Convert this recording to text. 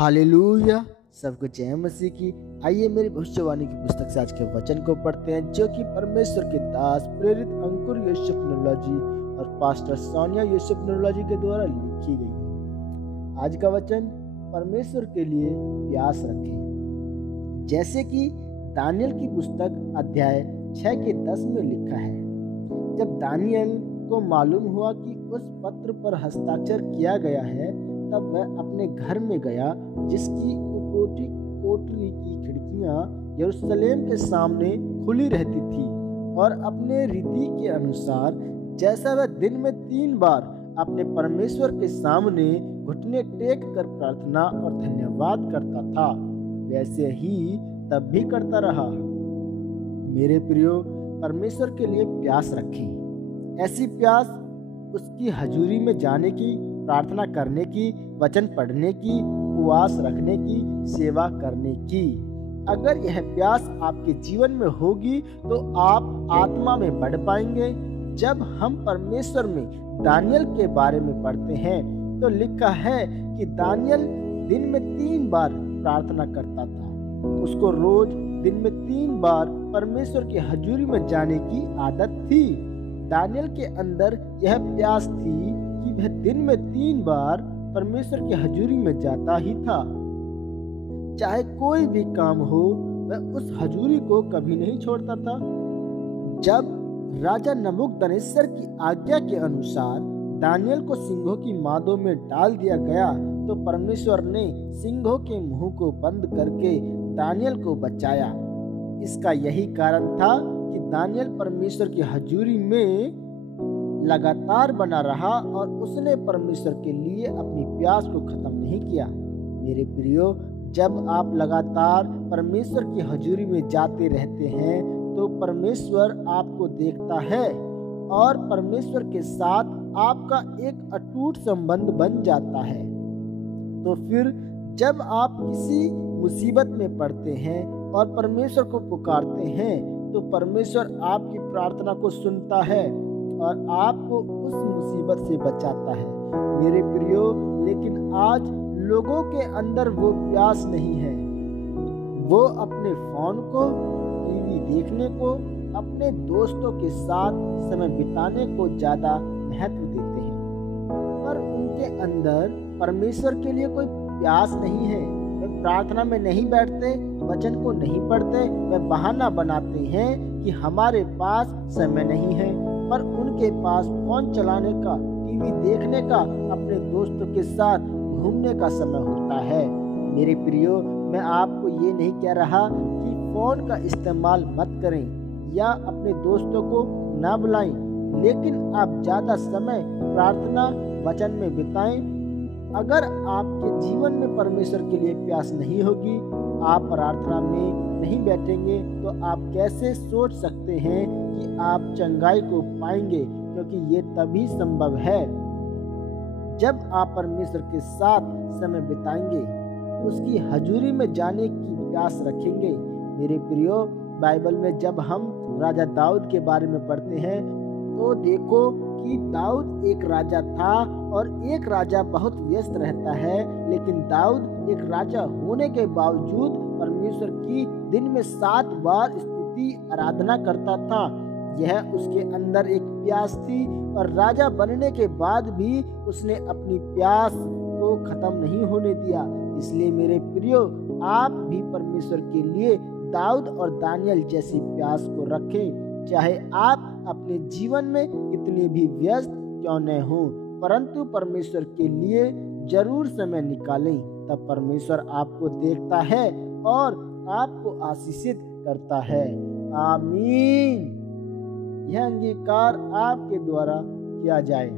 Hallelujah. सबको जय मसीह की। आइए मेरी भविष्यवाणी की पुस्तक से आज के वचन को पढ़ते हैं, जो कि परमेश्वर के दास प्रेरित अंकुर यूसुफ नूरलाजी और पास्टर सोनिया यूसुफ नूरलाजी के द्वारा लिखी गई है। आज का वचन, परमेश्वर के लिए प्यास रखें। जैसे कि दानियल की पुस्तक अध्याय 6 के 10 में लिखा है, जब दानियल को मालूम हुआ कि उस पत्र पर हस्ताक्षर किया गया है, तब वह अपने घर में गया, जिसकी ऊपरी कोठरी की खिड़कियां यरूशलेम के सामने खुली रहती थी, और अपने रीति के अनुसार जैसा वह दिन में 3 बार अपने परमेश्वर के सामने घुटने टेक कर प्रार्थना और धन्यवाद करता था, वैसे ही तब भी करता रहा। मेरे प्रियो, परमेश्वर के लिए प्यास रखें। ऐसी प्यास उसकी हजूरी में जाने की, प्रार्थना करने की, वचन पढ़ने की, उपवास रखने की, सेवा करने की। अगर यह प्यास आपके जीवन में होगी तो आप आत्मा में बढ़ पाएंगे। जब हम परमेश्वर में दानियल के बारे में पढ़ते हैं तो लिखा है कि दानियल दिन में 3 बार प्रार्थना करता था। उसको रोज दिन में 3 बार परमेश्वर की हजूरी में जाने की आदत थी। दानियल के अंदर यह प्यास थी कि वह दिन में 3 बार परमेश्वर की हजूरी में जाता ही था। चाहे कोई भी काम हो, वह उस हजूरी को कभी नहीं छोड़ता था। जब राजा नबूकदनेस्सर की आज्ञा के अनुसार दानियल को सिंहों की मादों में डाल दिया गया, तो परमेश्वर ने सिंहों के मुंह को बंद करके दानियल को बचाया। इसका यही कारण था कि दानियल परमेश्वर की हजूरी में लगातार बना रहा और उसने परमेश्वर के लिए अपनी प्यास को खत्म नहीं किया। मेरे प्रियो, जब आप लगातार परमेश्वर की हजूरी में जाते रहते हैं तो परमेश्वर आपको देखता है और परमेश्वर के साथ आपका एक अटूट संबंध बन जाता है। तो फिर जब आप किसी मुसीबत में पड़ते हैं और परमेश्वर को पुकारते हैं तो परमेश्वर आपकी प्रार्थना को सुनता है और आपको उस मुसीबत से बचाता है। मेरे प्रियो, लेकिन आज लोगों के अंदर वो प्यास नहीं है। वो अपने फोन को, टीवी देखने को, अपने दोस्तों के साथ समय बिताने को ज्यादा महत्व देते हैं, पर उनके अंदर परमेश्वर के लिए कोई प्यास नहीं है। वे प्रार्थना में नहीं बैठते, वचन को नहीं पढ़ते। वे बहाना बनाते हैं कि हमारे पास समय नहीं है, पर उनके पास फोन चलाने का, टीवी देखने का, अपने दोस्तों के साथ घूमने का समय होता है। मेरे प्रियो, मैं आपको ये नहीं कह रहा कि फोन का इस्तेमाल मत करें या अपने दोस्तों को ना बुलाएं, लेकिन आप ज़्यादा समय प्रार्थना, वचन में बिताएं। अगर आपके जीवन में परमेश्वर के लिए प्यास नहीं होगी, आप प्रार्थना में नहीं बैठेंगे, तो आप कैसे सोच सकते हैं कि आप चंगाई को पाएंगे? क्योंकि ये तभी संभव है जब आप परमेश्वर के साथ समय बिताएंगे, उसकी हजूरी में जाने की प्यास रखेंगे। मेरे प्रियो, बाइबल में जब हम राजा दाऊद के बारे में पढ़ते हैं तो देखो कि दाऊद एक राजा था, और एक राजा बहुत व्यस्त रहता है, लेकिन दाऊद एक राजा होने के बावजूद परमेश्वर की दिन में 7 बार स्तुति आराधना करता था। यह उसके अंदर एक प्यास थी, और राजा बनने के बाद भी उसने अपनी प्यास को खत्म नहीं होने दिया। इसलिए मेरे प्रियो, आप भी परमेश्वर के लिए दाऊद और दानियल जैसी प्यास को रखें। चाहे आप अपने जीवन में कितने भी व्यस्त क्यों न हो, परंतु परमेश्वर के लिए जरूर समय निकालें। तब परमेश्वर आपको देखता है और आपको आशीषित करता है। आमीन। यह अंगीकार आपके द्वारा किया जाए।